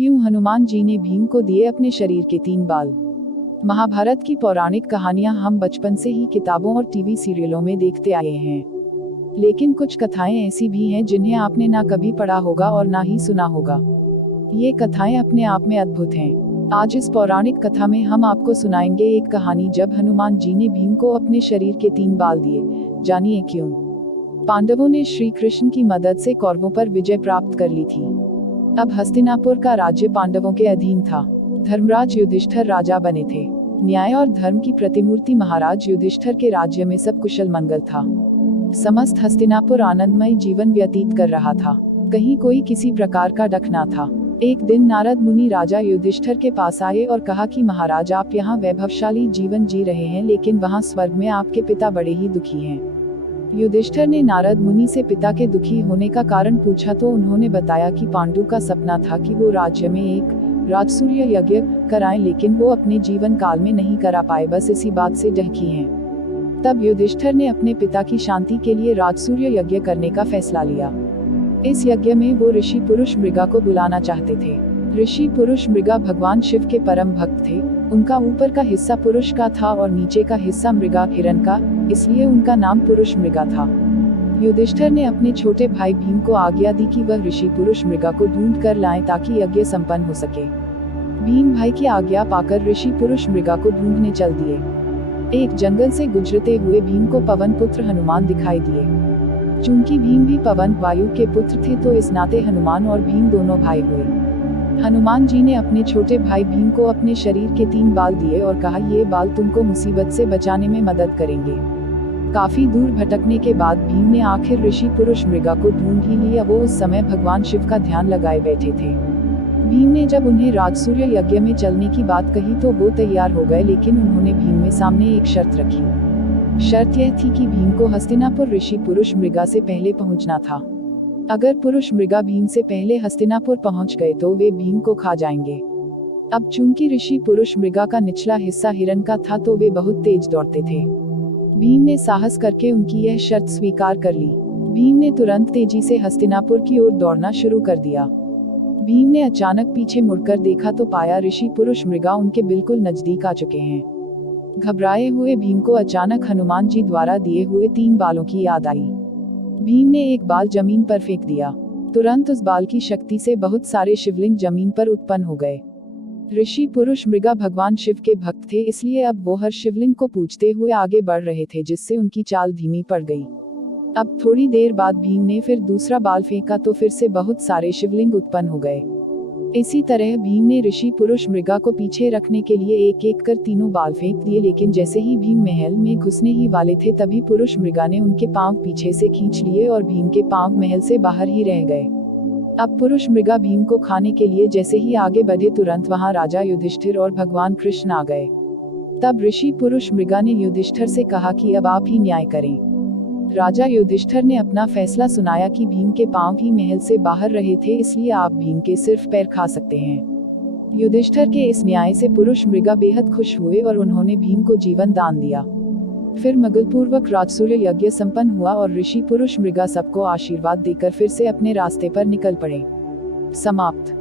क्यों हनुमान जी ने भीम को दिए अपने शरीर के 3 बाल। महाभारत की पौराणिक कहानियां हम बचपन से ही किताबों और टीवी सीरियलों में देखते आए हैं, लेकिन कुछ कथाएं ऐसी भी हैं जिन्हें आपने ना कभी पढ़ा होगा और ना ही सुना होगा। ये कथाएं अपने आप में अद्भुत हैं। आज इस पौराणिक कथा में हम आपको सुनाएंगे एक कहानी जब हनुमान जी ने भीम को अपने शरीर के 3 बाल दिए। जानिए क्यों। पांडवों ने श्री कृष्ण की मदद से कौरवों पर विजय प्राप्त कर ली थी। अब हस्तिनापुर का राज्य पांडवों के अधीन था। धर्मराज युधिष्ठिर राजा बने थे। न्याय और धर्म की प्रतिमूर्ति महाराज युधिष्ठिर के राज्य में सब कुशल मंगल था। समस्त हस्तिनापुर आनंदमय जीवन व्यतीत कर रहा था। कहीं कोई किसी प्रकार का डख ना था। एक दिन नारद मुनि राजा युधिष्ठिर के पास आए और कहा कि महाराज, आप यहाँ वैभवशाली जीवन जी रहे हैं, लेकिन वहाँ स्वर्ग में आपके पिता बड़े ही दुखी हैं। युधिष्ठिर ने नारद मुनि से पिता के दुखी होने का कारण पूछा तो उन्होंने बताया कि पांडु का सपना था कि वो राज्य में एक राजसूय यज्ञ कराएं, लेकिन वो अपने जीवन काल में नहीं करा पाए, बस इसी बात से डहकी हैं। तब युधिष्ठिर ने अपने पिता की शांति के लिए राजसूय यज्ञ करने का फैसला लिया। इस यज्ञ में वो ऋषि पुरुष मृगा को बुलाना चाहते थे। ऋषि पुरुष मृगा भगवान शिव के परम भक्त थे। उनका ऊपर का हिस्सा पुरुष का था और नीचे का हिस्सा मृगा हिरण का, इसलिए उनका नाम पुरुष मृगा था। युधिष्ठिर ने अपने छोटे भाई भीम को आज्ञा दी कि वह ऋषि पुरुष मृगा को ढूंढ कर लाएं ताकि यज्ञ संपन्न हो सके। भीम भाई की आज्ञा पाकर ऋषि पुरुष मृगा को ढूंढने चल दिए। एक जंगल से गुजरते हुए भीम को पवन पुत्र हनुमान दिखाई दिए। चूंकि भीम भी पवन वायु के पुत्र थे तो इस नाते हनुमान और भीम दोनों भाई हुए। हनुमान जी ने अपने छोटे भाई भीम को अपने शरीर के 3 बाल दिए और कहा, ये बाल तुमको मुसीबत से बचाने में मदद करेंगे। काफी दूर भटकने के बाद भीम ने आखिर ऋषि पुरुष मृगा को ढूंढ ही लिया। वो उस समय भगवान शिव का ध्यान लगाए बैठे थे। भीम ने जब उन्हें राजसूय यज्ञ में चलने की बात कही तो वो तैयार हो गए, लेकिन उन्होंने भीम में सामने एक शर्त रखी। शर्त यह थी कि भीम को हस्तिनापुर ऋषि पुरुष मृगा से पहले पहुंचना था। अगर पुरुष मृगा भीम से पहले हस्तिनापुर पहुंच गए तो वे भीम को खा जाएंगे। अब चूंकि ऋषि पुरुष मृगा का निचला हिस्सा हिरण का था तो वे बहुत तेज दौड़ते थे। भीम ने साहस करके उनकी यह शर्त स्वीकार कर ली। भीम ने तुरंत तेजी से हस्तिनापुर की ओर दौड़ना शुरू कर दिया। भीम ने अचानक पीछे मुड़कर देखा तो पाया ऋषि पुरुष मृगा उनके बिल्कुल नजदीक आ चुके हैं। घबराए हुए भीम को अचानक हनुमान जी द्वारा दिए हुए 3 बालों की याद आई। भीम ने एक बाल जमीन पर फेंक दिया। तुरंत उस बाल की शक्ति से बहुत सारे शिवलिंग जमीन पर उत्पन्न हो गए। ऋषि पुरुष मृगा भगवान शिव के भक्त थे, इसलिए अब वो हर शिवलिंग को पूजते हुए आगे बढ़ रहे थे, जिससे उनकी चाल धीमी पड़ गई। अब थोड़ी देर बाद भीम ने फिर दूसरा बाल फेंका तो फिर से बहुत सारे शिवलिंग उत्पन्न हो गए। इसी तरह भीम ने ऋषि पुरुष मृगा को पीछे रखने के लिए एक एक कर 3 बाल फेंक दिए, लेकिन जैसे ही भीम महल में घुसने ही वाले थे तभी पुरुष मृगा ने उनके पांव पीछे से खींच लिए और भीम के पांव महल से बाहर ही रह गए। अब पुरुष मृगा भीम को खाने के लिए जैसे ही आगे बढ़े तुरंत वहां राजा युधिष्ठिर और भगवान कृष्ण आ गए। तब ऋषि पुरुष मृगा ने युधिष्ठिर से कहा कि अब आप ही न्याय करें। राजा युधिष्ठिर ने अपना फैसला सुनाया कि भीम के पांव ही महल से बाहर रहे थे, इसलिए आप भीम के सिर्फ पैर खा सकते हैं। युधिष्ठिर के इस न्याय से पुरुष मृगा बेहद खुश हुए और उन्होंने भीम को जीवन दान दिया। फिर मंगलपूर्वक राजसूय यज्ञ संपन्न हुआ और ऋषि पुरुष मृगा सबको आशीर्वाद देकर फिर से अपने रास्ते पर निकल पड़े। समाप्त।